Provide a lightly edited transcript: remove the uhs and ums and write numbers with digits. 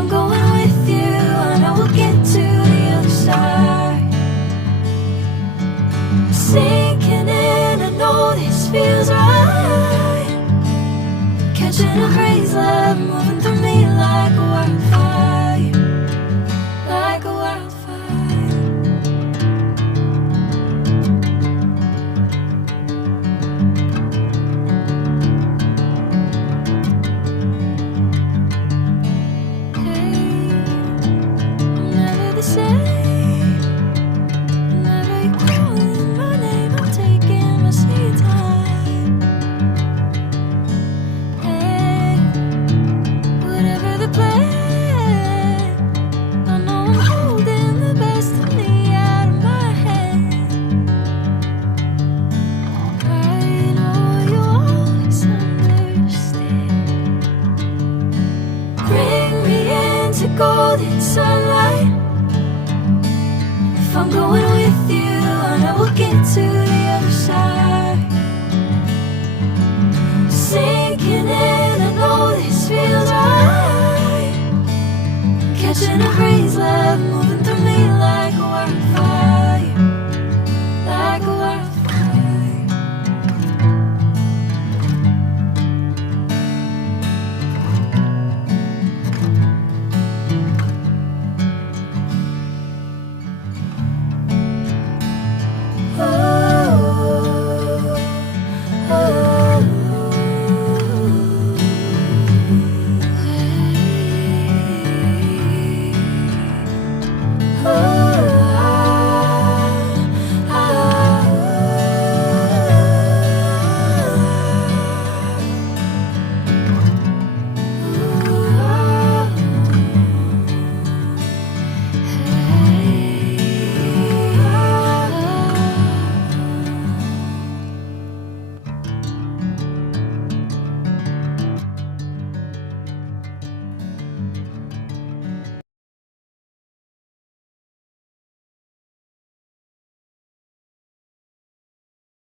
I'm going with you, I know we'll get to the other side. Sinking in, I know this feels right. Catching a breeze, love moving through me like a wildfire, like a wildfire. Hey, I'm never the same. Whenever you're calling my name, I'm taking my sweet time. Hey, whatever the plan, I know I'm holding the best of me out of my hand. I know you always understand. Bring me into golden sunlight. If I'm going with you, I know we'll get to the other side. Sinking in, I know this feels right.